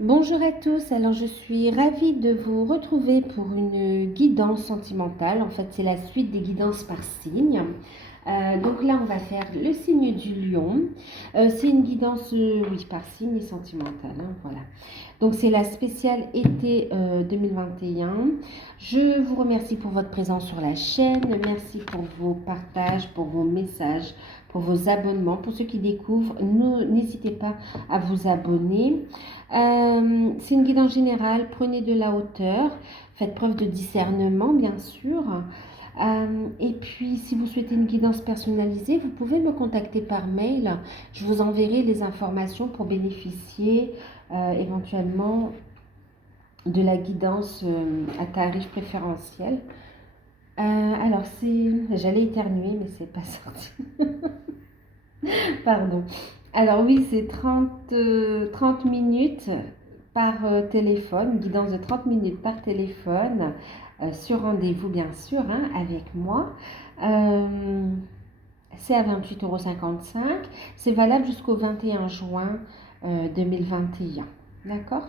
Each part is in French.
Bonjour à tous, alors je suis ravie de vous retrouver pour une guidance sentimentale. En fait, c'est la suite des guidances par signe. Donc là, on va faire le signe du lion. C'est une guidance, oui, par signe et sentimentale, hein, voilà. Donc c'est la spéciale été 2021. Je vous remercie pour votre présence sur la chaîne. Merci pour vos partages, pour vos messages, pour vos abonnements. Pour ceux qui découvrent, n'hésitez pas à vous abonner. C'est une guidance générale. Prenez de la hauteur. Faites preuve de discernement, bien sûr. Et puis, si vous souhaitez une guidance personnalisée, vous pouvez me contacter par mail. Je vous enverrai les informations pour bénéficier éventuellement de la guidance à tarif préférentiel. Alors, j'allais éternuer, mais c'est pas sorti. Pardon. Alors oui, c'est 30 minutes par téléphone, une guidance de 30 minutes par téléphone, sur rendez-vous bien sûr, hein, avec moi. C'est à 28,55 €. C'est valable jusqu'au 21 juin 2021. D'accord.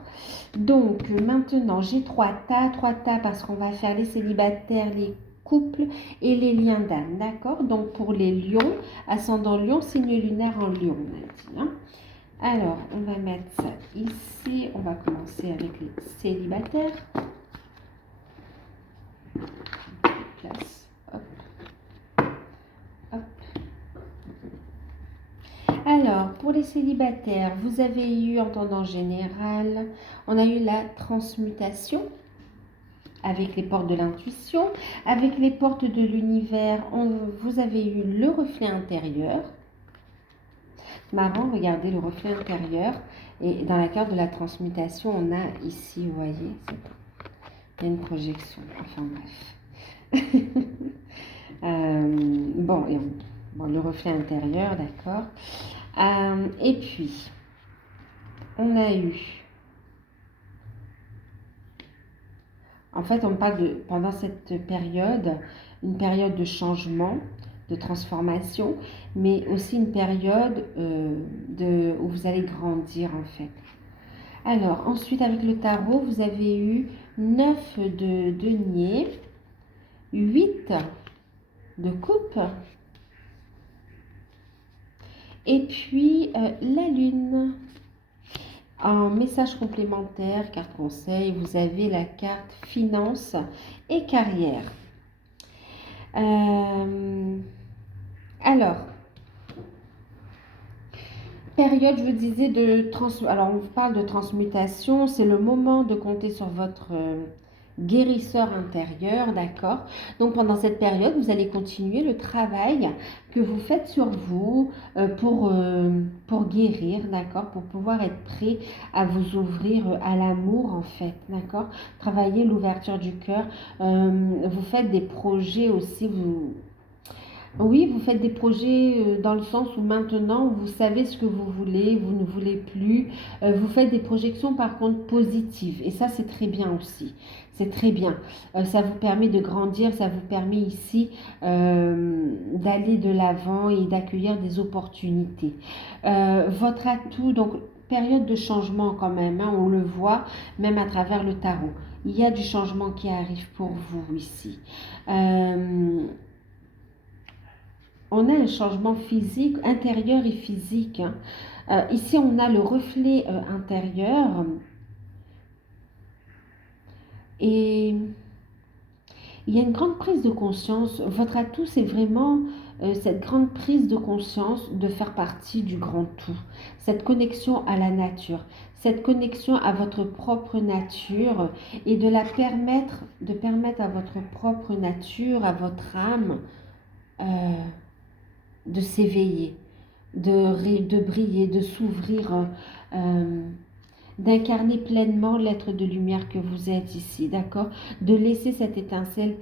Donc maintenant, j'ai trois tas parce qu'on va faire les célibataires, les couples et les liens d'âme. D'accord. Donc pour les lions, ascendant lion, signe lunaire en lion, on a dit, hein. Alors, on va mettre ça ici. On va commencer avec les célibataires. Place. Hop. Hop. Alors, pour les célibataires, vous avez eu, en tendance générale, on a eu la transmutation avec les portes de l'intuition. Avec les portes de l'univers, vous avez eu le reflet intérieur. Marrant, regardez le reflet intérieur. Et dans la carte de la transmutation, on a ici, vous voyez, il y a une projection. Enfin bref. Bon, le reflet intérieur, d'accord. Et puis, on a eu... En fait, on parle de, pendant cette période, une période de changement, de transformation, mais aussi une période où vous allez grandir, en fait. Alors, ensuite, avec le tarot, vous avez eu 9 de denier, 8 de coupe, et puis la lune. En message complémentaire, carte conseil, vous avez la carte finance et carrière. Alors, période, je vous disais, alors on parle de transmutation, c'est le moment de compter sur votre guérisseur intérieur, d'accord. Donc pendant cette période, vous allez continuer le travail que vous faites sur vous pour guérir, d'accord, pour pouvoir être prêt à vous ouvrir à l'amour, en fait, d'accord. Travailler l'ouverture du cœur. Vous faites des projets aussi, oui, vous faites des projets dans le sens où maintenant vous savez ce que vous voulez, vous ne voulez plus. Vous faites des projections par contre positives et ça c'est très bien aussi. C'est très bien. Ça vous permet de grandir, ça vous permet ici d'aller de l'avant et d'accueillir des opportunités. Votre atout, donc période de changement quand même, hein, on le voit même à travers le tarot. Il y a du changement qui arrive pour vous ici. On a un changement physique, intérieur et physique, hein. Ici, on a le reflet intérieur et il y a une grande prise de conscience. Votre atout, c'est vraiment cette grande prise de conscience de faire partie du grand tout, cette connexion à la nature, cette connexion à votre propre nature et de permettre à votre propre nature, à votre âme, euh, de s'éveiller, de briller, de s'ouvrir, d'incarner pleinement l'être de lumière que vous êtes ici, d'accord? De laisser cette étincelle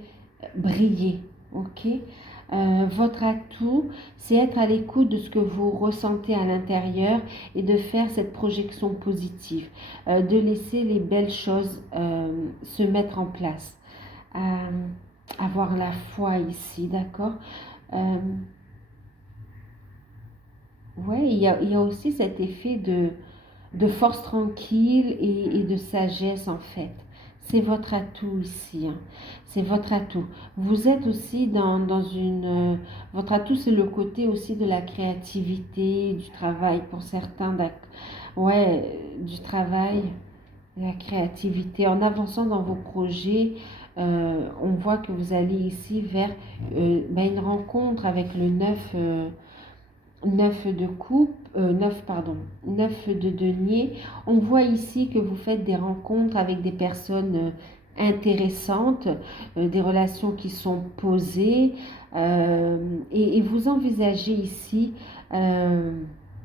briller, ok? Votre atout, c'est être à l'écoute de ce que vous ressentez à l'intérieur et de faire cette projection positive, de laisser les belles choses se mettre en place. Avoir la foi ici, d'accord? Ouais, il y a aussi cet effet de force tranquille et de sagesse en fait. C'est votre atout ici, hein. C'est votre atout. Vous êtes aussi dans une... votre atout, c'est le côté aussi de la créativité, du travail pour certains. Ouais, du travail, la créativité. En avançant dans vos projets, on voit que vous allez ici vers une rencontre avec le 9 de coupe, 9 pardon, 9 de denier. On voit ici que vous faites des rencontres avec des personnes intéressantes, des relations qui sont posées, et vous envisagez ici,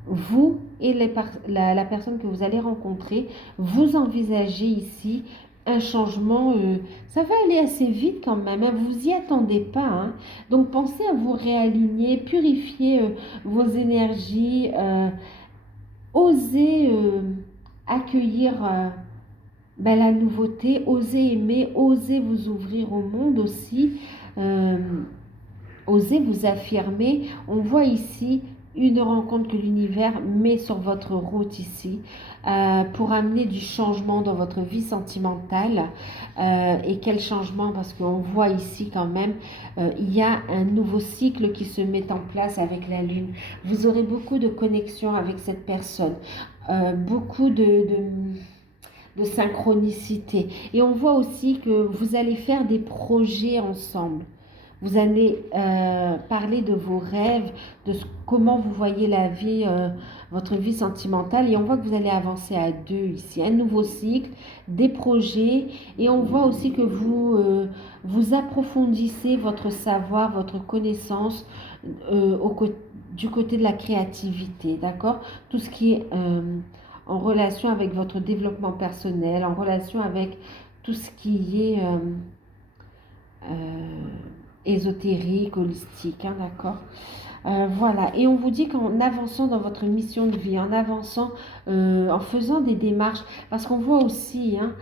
vous et la personne que vous allez rencontrer, vous envisagez ici un changement, ça va aller assez vite quand même, hein, vous y attendez pas, hein. Donc pensez à vous réaligner, purifier vos énergies, osez accueillir la nouveauté, osez aimer, osez vous ouvrir au monde aussi, euh, osez vous affirmer. On voit ici une rencontre que l'univers met sur votre route ici pour amener du changement dans votre vie sentimentale. Et quel changement? Parce qu'on voit ici quand même, il y a un nouveau cycle qui se met en place avec la Lune. Vous aurez beaucoup de connexions avec cette personne, beaucoup de synchronicité. Et on voit aussi que vous allez faire des projets ensemble. Vous allez parler de vos rêves, de comment vous voyez la vie, votre vie sentimentale. Et on voit que vous allez avancer à deux ici. Un nouveau cycle, des projets. Et on voit aussi que vous approfondissez votre savoir, votre connaissance du côté de la créativité. D'accord? Tout ce qui est en relation avec votre développement personnel, en relation avec tout ce qui est... euh, ésotérique, holistique, hein, d'accord? Voilà, et on vous dit qu'en avançant dans votre mission de vie, en avançant, en faisant des démarches, parce qu'on voit aussi, hein,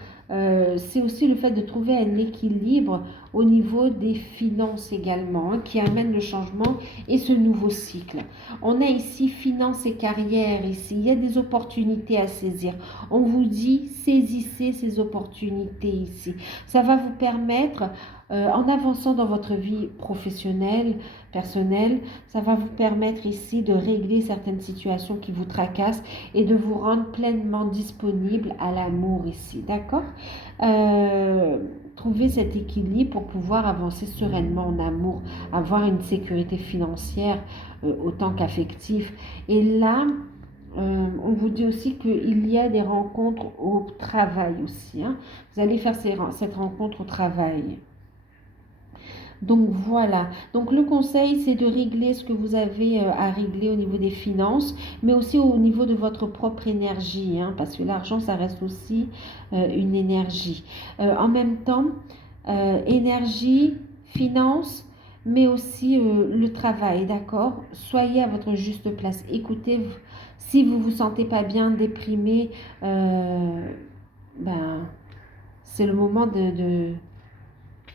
c'est aussi le fait de trouver un équilibre au niveau des finances également, hein, qui amène le changement et ce nouveau cycle. On a ici finances et carrière, ici, il y a des opportunités à saisir. On vous dit, saisissez ces opportunités ici. Ça va vous permettre, en avançant dans votre vie professionnelle, personnelle, ça va vous permettre ici de régler certaines situations qui vous tracassent et de vous rendre pleinement disponible à l'amour ici, d'accord? Trouver cet équilibre pour pouvoir avancer sereinement en amour, avoir une sécurité financière autant qu'affective. Et là, on vous dit aussi qu'il y a des rencontres au travail aussi, hein. Vous allez faire cette rencontre au travail. Donc voilà, donc le conseil c'est de régler ce que vous avez à régler au niveau des finances, mais aussi au niveau de votre propre énergie, hein, parce que l'argent ça reste aussi une énergie. En même temps, énergie, finances, mais aussi le travail, d'accord? Soyez à votre juste place, écoutez, si vous vous sentez pas bien, déprimé, ben, c'est le moment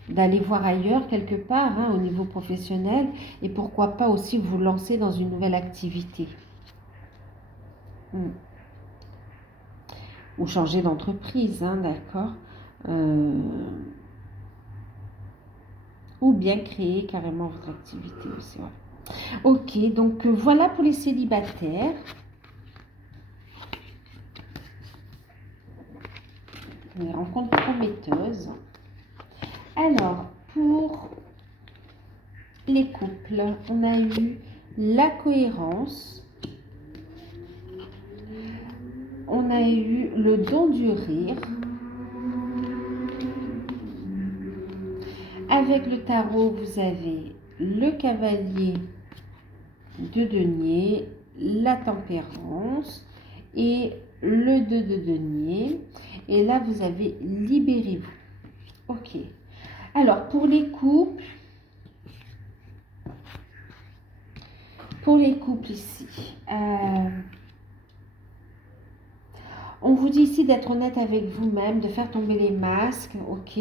d'aller voir ailleurs quelque part, hein, au niveau professionnel, et pourquoi pas aussi vous lancer dans une nouvelle activité. Hmm. Ou changer d'entreprise, hein, d'accord. Euh, ou bien créer carrément votre activité aussi. Ouais. Ok, donc voilà pour les célibataires. Les rencontres prometteuses. Alors, pour les couples, on a eu la cohérence, on a eu le don du rire. Avec le tarot, vous avez le cavalier de denier, la tempérance et le 2 de denier. Et là, vous avez libérez-vous. Ok. Alors, pour les couples ici, on vous dit ici d'être honnête avec vous-même, de faire tomber les masques, ok,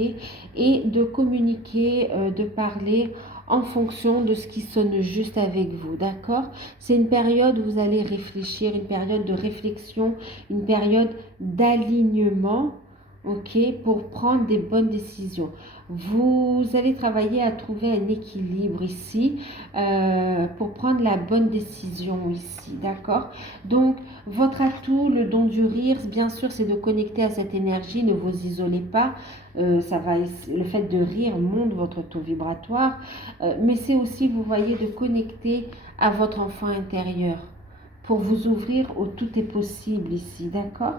et de communiquer, de parler en fonction de ce qui sonne juste avec vous, d'accord? C'est une période où vous allez réfléchir, une période de réflexion, une période d'alignement, ok, pour prendre des bonnes décisions. Vous allez travailler à trouver un équilibre ici pour prendre la bonne décision ici, d'accord? Donc, votre atout, le don du rire, bien sûr, c'est de connecter à cette énergie, ne vous isolez pas. Le fait de rire monte votre taux vibratoire, mais c'est aussi, vous voyez, de connecter à votre enfant intérieur pour vous ouvrir au tout est possible ici, d'accord?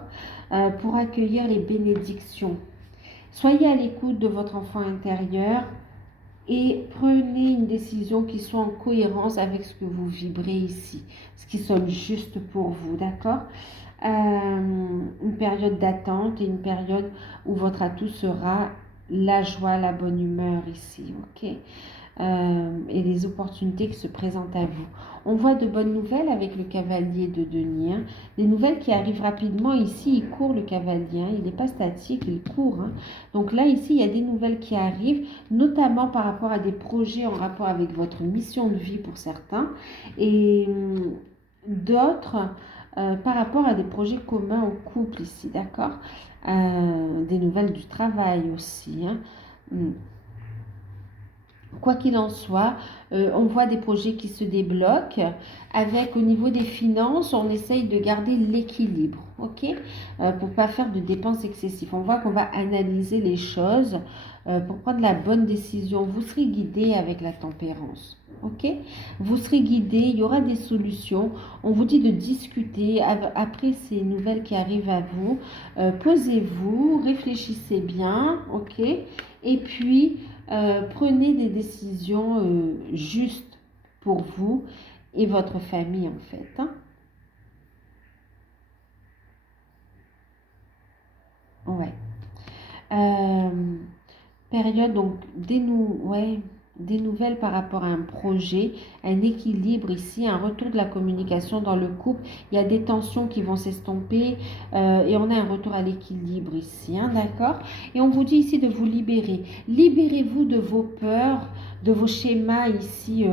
Pour accueillir les bénédictions. Soyez à l'écoute de votre enfant intérieur et prenez une décision qui soit en cohérence avec ce que vous vibrez ici, ce qui sonne juste pour vous, d'accord? Une période d'attente et une période où votre atout sera la joie, la bonne humeur ici, ok? Et les opportunités qui se présentent à vous. On voit de bonnes nouvelles avec le cavalier de denier. Hein. Des nouvelles qui arrivent rapidement. Ici, il court le cavalier. Hein. Il n'est pas statique, il court. Hein. Donc là, ici, il y a des nouvelles qui arrivent, notamment par rapport à des projets en rapport avec votre mission de vie pour certains. Et d'autres par rapport à des projets communs au couple ici, d'accord? Des nouvelles du travail aussi. Hein. Quoi qu'il en soit, on voit des projets qui se débloquent. Avec, au niveau des finances, on essaye de garder l'équilibre, ok? Pour ne pas faire de dépenses excessives. On voit qu'on va analyser les choses pour prendre la bonne décision. Vous serez guidé avec la tempérance, ok? Vous serez guidé, il y aura des solutions. On vous dit de discuter après ces nouvelles qui arrivent à vous. Posez-vous, réfléchissez bien, ok? Et puis, prenez des décisions justes pour vous et votre famille en fait. Hein. Ouais. Période donc des nouvelles par rapport à un projet, un équilibre ici, un retour de la communication dans le couple. Il y a des tensions qui vont s'estomper et on a un retour à l'équilibre ici, hein, d'accord? Et on vous dit ici de vous libérer. Libérez-vous de vos peurs, de vos schémas ici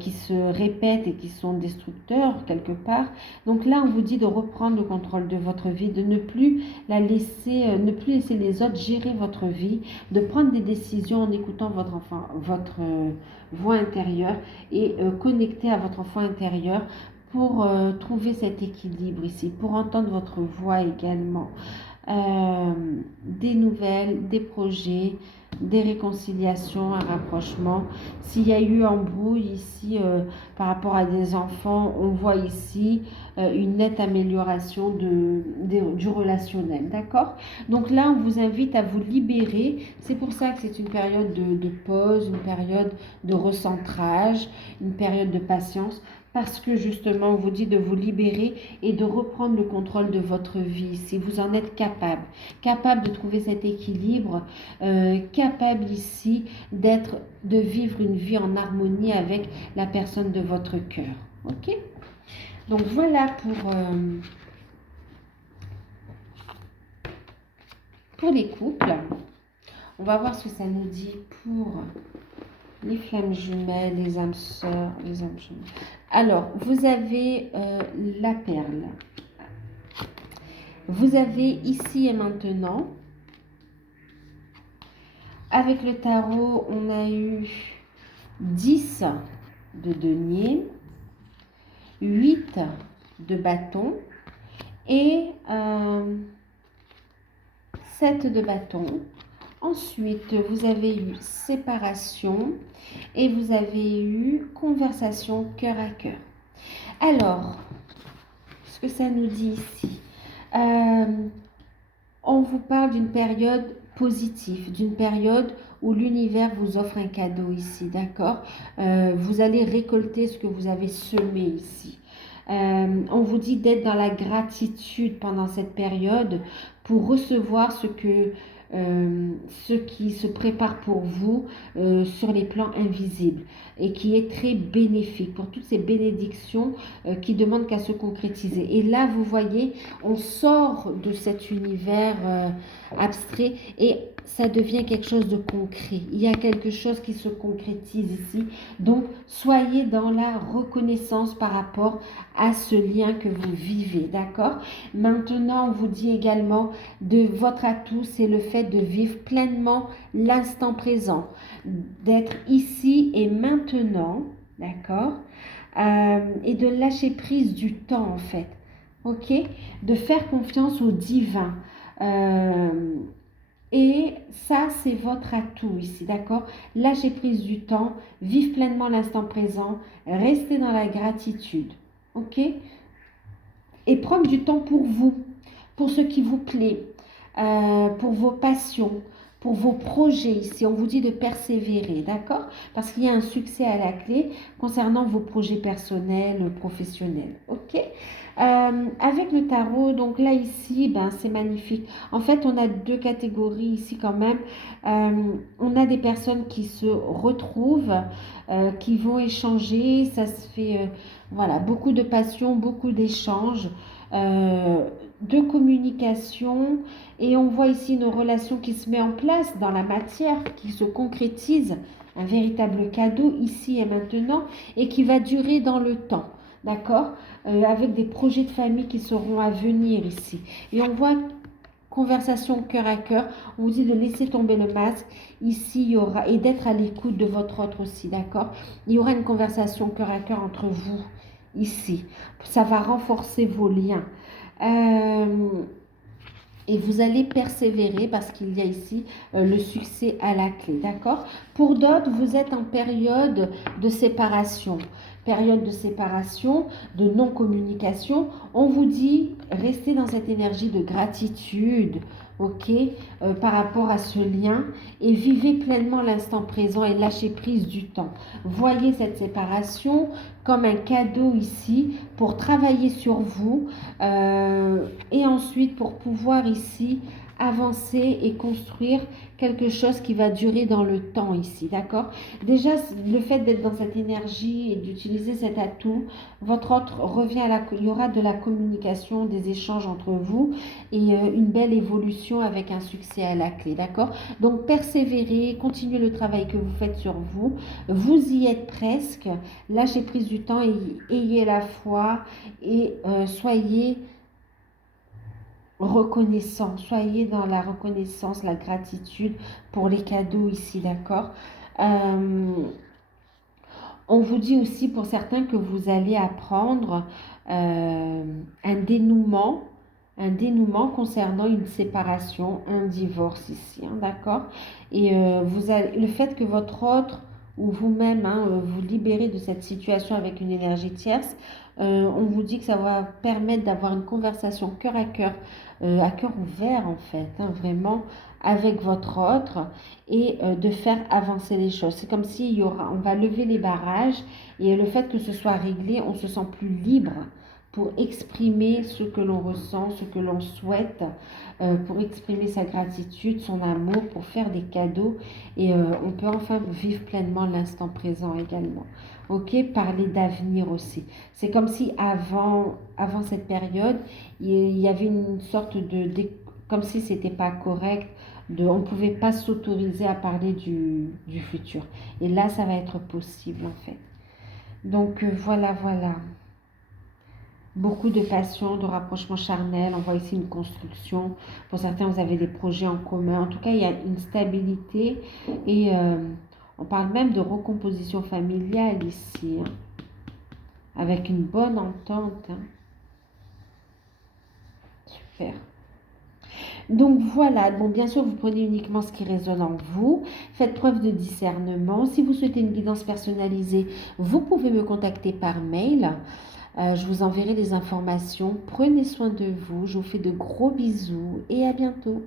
qui se répètent et qui sont destructeurs quelque part. Donc là, on vous dit de reprendre le contrôle de votre vie, de ne plus la laisser, ne plus laisser les autres gérer votre vie, de prendre des décisions en écoutant votre enfant, votre voix intérieure et connecter à votre enfant intérieur pour trouver cet équilibre ici, pour entendre votre voix également. Des nouvelles, des projets, des réconciliations, un rapprochement. S'il y a eu embrouille ici par rapport à des enfants, on voit ici une nette amélioration du relationnel, d'accord? Donc là, on vous invite à vous libérer. C'est pour ça que c'est une période de pause, une période de recentrage, une période de patience, parce que justement, on vous dit de vous libérer et de reprendre le contrôle de votre vie, si vous en êtes capable. Capable de trouver cet équilibre, capable ici de vivre une vie en harmonie avec la personne de votre cœur. Ok? Donc voilà pour les couples. On va voir ce que ça nous dit pour les flammes jumelles, les âmes sœurs, les âmes jumelles. Alors, vous avez la perle. Vous avez ici et maintenant. Avec le tarot, on a eu 10 de denier, 8 de bâton et 7 de bâton. Ensuite, vous avez eu séparation et vous avez eu conversation cœur à cœur. Alors, ce que ça nous dit ici, on vous parle d'une période positive, d'une période où l'univers vous offre un cadeau ici, d'accord? Vous allez récolter ce que vous avez semé ici. On vous dit d'être dans la gratitude pendant cette période pour recevoir ce qui se prépare pour vous sur les plans invisibles et qui est très bénéfique pour toutes ces bénédictions qui demandent qu'à se concrétiser. Et là, vous voyez, on sort de cet univers abstrait et ça devient quelque chose de concret. Il y a quelque chose qui se concrétise ici. Donc, soyez dans la reconnaissance par rapport à ce lien que vous vivez, d'accord? Maintenant, on vous dit également de votre atout, c'est le fait de vivre pleinement l'instant présent, d'être ici et maintenant, d'accord? Et de lâcher prise du temps, en fait, ok? De faire confiance au divin. Euh, et ça, c'est votre atout ici, d'accord? Lâcher prise du temps, vivre pleinement l'instant présent, rester dans la gratitude, ok? Et prendre du temps pour vous, pour ce qui vous plaît, pour vos passions, pour vos projets ici. On vous dit de persévérer, d'accord? Parce qu'il y a un succès à la clé concernant vos projets personnels, professionnels, ok? Avec le tarot, donc là ici, ben, c'est magnifique. En fait, on a deux catégories ici quand même. On a des personnes qui se retrouvent, qui vont échanger. Ça se fait, voilà, beaucoup de passion, beaucoup d'échanges, de communication. Et on voit ici une relation qui se met en place dans la matière, qui se concrétise, un véritable cadeau ici et maintenant, et qui va durer dans le temps. D'accord? Avec des projets de famille qui seront à venir ici. Et on voit conversation cœur à cœur. On vous dit de laisser tomber le masque. Ici, il y aura, et d'être à l'écoute de votre autre aussi, d'accord? Il y aura une conversation cœur à cœur entre vous, ici. Ça va renforcer vos liens. Et vous allez persévérer parce qu'il y a ici le succès à la clé, d'accord? Pour d'autres, vous êtes en période de séparation. Période de séparation, de non-communication. On vous dit, restez dans cette énergie de gratitude, ok, par rapport à ce lien et vivez pleinement l'instant présent et lâchez prise du temps. Voyez cette séparation comme un cadeau ici pour travailler sur vous et ensuite pour pouvoir ici avancer et construire quelque chose qui va durer dans le temps ici, d'accord? Déjà, le fait d'être dans cette énergie et d'utiliser cet atout, votre autre revient à il y aura de la communication, des échanges entre vous et une belle évolution avec un succès à la clé, d'accord? Donc, persévérez, continuez le travail que vous faites sur vous, vous y êtes presque, lâchez prise du temps et ayez la foi et soyez reconnaissant, soyez dans la reconnaissance, la gratitude pour les cadeaux ici, d'accord? On vous dit aussi pour certains que vous allez apprendre un dénouement concernant une séparation, un divorce ici, hein, d'accord? Et le fait que votre autre ou vous-même vous libérez de cette situation avec une énergie tierce, on vous dit que ça va permettre d'avoir une conversation à cœur ouvert en fait, hein, vraiment avec votre autre et de faire avancer les choses. C'est comme s'il y aura, on va lever les barrages et le fait que ce soit réglé, on se sent plus libre pour exprimer ce que l'on ressent, ce que l'on souhaite, pour exprimer sa gratitude, son amour, pour faire des cadeaux et on peut enfin vivre pleinement l'instant présent également. Ok, parler d'avenir aussi. C'est comme si avant cette période, il y avait une sorte comme si c'était pas correct, on ne pouvait pas s'autoriser à parler du futur. Et là, ça va être possible en fait. Donc voilà, voilà. Beaucoup de passion, de rapprochement charnel. On voit ici une construction. Pour certains, vous avez des projets en commun. En tout cas, il y a une stabilité et on parle même de recomposition familiale ici, hein, avec une bonne entente. Hein. Super. Donc voilà, bon, bien sûr, vous prenez uniquement ce qui résonne en vous. Faites preuve de discernement. Si vous souhaitez une guidance personnalisée, vous pouvez me contacter par mail. Je vous enverrai des informations. Prenez soin de vous. Je vous fais de gros bisous et à bientôt.